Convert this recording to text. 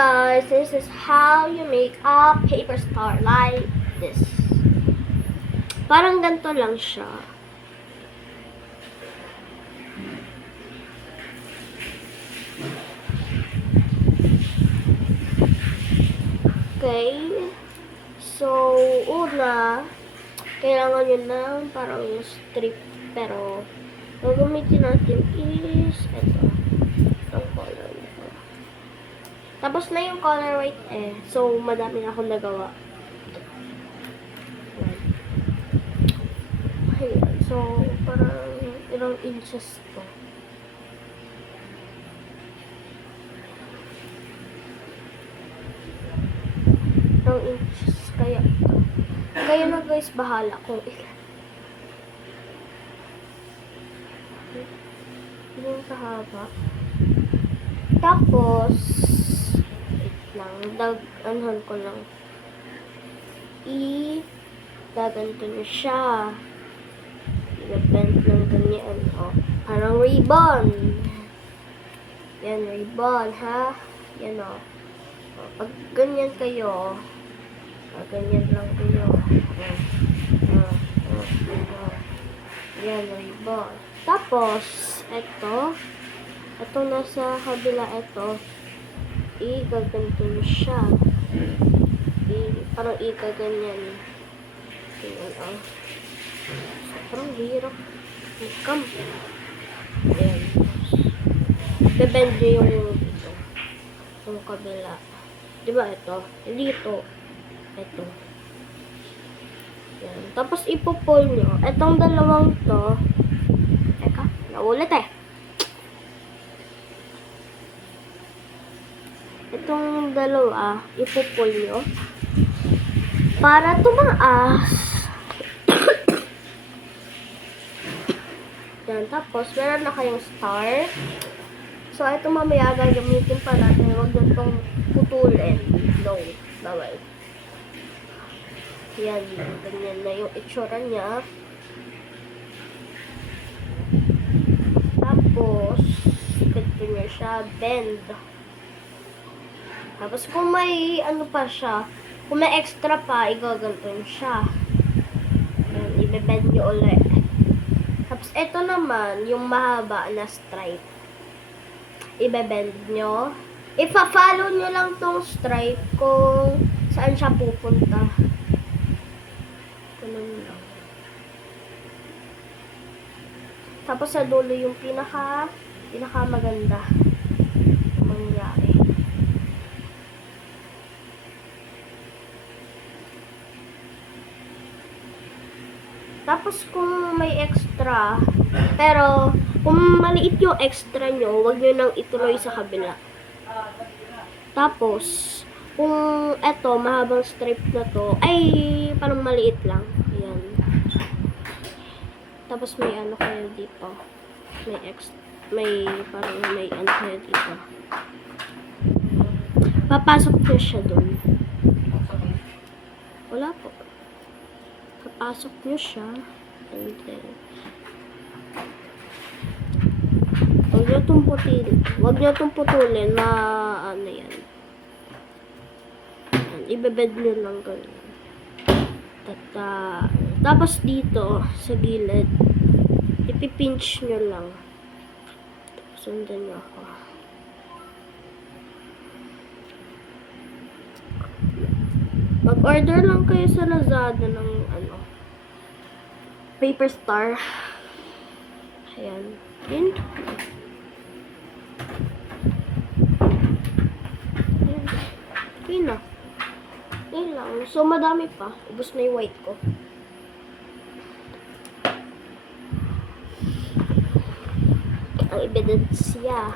Guys, this is how you make a paper star like this. Parang ganito lang siya. Okay. So, una, kailangan nyo ng parang strip. Pero, gagamitin natin is ito. Ang color nito. Tapos na yung color white eh. So, madami na akong nagawa. Ayan. So, parang ilang inches to. Ilang inches kaya to. Kaya na guys, bahala kung ilan. Yung kahaba. Tapos, wait lang, anhan ko lang. Gaganto nyo siya. I-bend ng ganyan, o. Parang ribbon. Yan, ribbon, ha? Yan, o. Pag ganyan kayo, ganyan lang kayo. Yan, ribbon. Tapos, ito nasa kabila, i-gaganto nyo siya. Parang i-gaganyan. Ganyan, o. Parang hirap. Come. Ayan. Bebend nyo yung ito. Yung kabila. Diba ito? Dito. Ito. Ayan. Tapos ipo-pull nyo. Itong dalawang to. Teka. Naulit eh. Itong dalawa. Ipo-pull nyo. Para tumaas. Yan. Tapos, meron na kayong star. So, ito mamaya gagamitin pa natin. Huwag nyo itong putulin. No. Bawal. Yan. Ganyan na yung itsura niya. Tapos, ganito nyo siya. Bend. Tapos, kung may ano pa siya, kung may extra pa, igaganto nyo siya. Yan. Ibe-bend nyo ulit. Tapos, ito naman, yung mahaba na stripe. Ibe-bend nyo. Ipa-follow nyo lang tong stripe kung saan siya pupunta. Ganun lang. Tapos, sa dulo yung pinaka maganda. Mangyari. Tapos, kung may extra, pero, kung maliit yung extra nyo, huwag nyo nang ituloy sa kabila. Tapos, kung eto, mahabang strip na to, ay, parang maliit lang. Ayan. Tapos, may ano kayo dito. Parang may ano kayo dito. Papasok nyo siya dun. Wala po. Papasok nyo siya. And then, huwag nyo itong putulin. Ano yan. Ibebed nyo lang ganyan. Tapos dito, sa gilid, ipipinch nyo lang. Sundan nyo ako. Mag-order lang kayo sa Lazada ng paper star. Ayan. Ayan. Okay na. Ayan lang. So, madami pa. Ubus na yung white ko. Ang evidencia.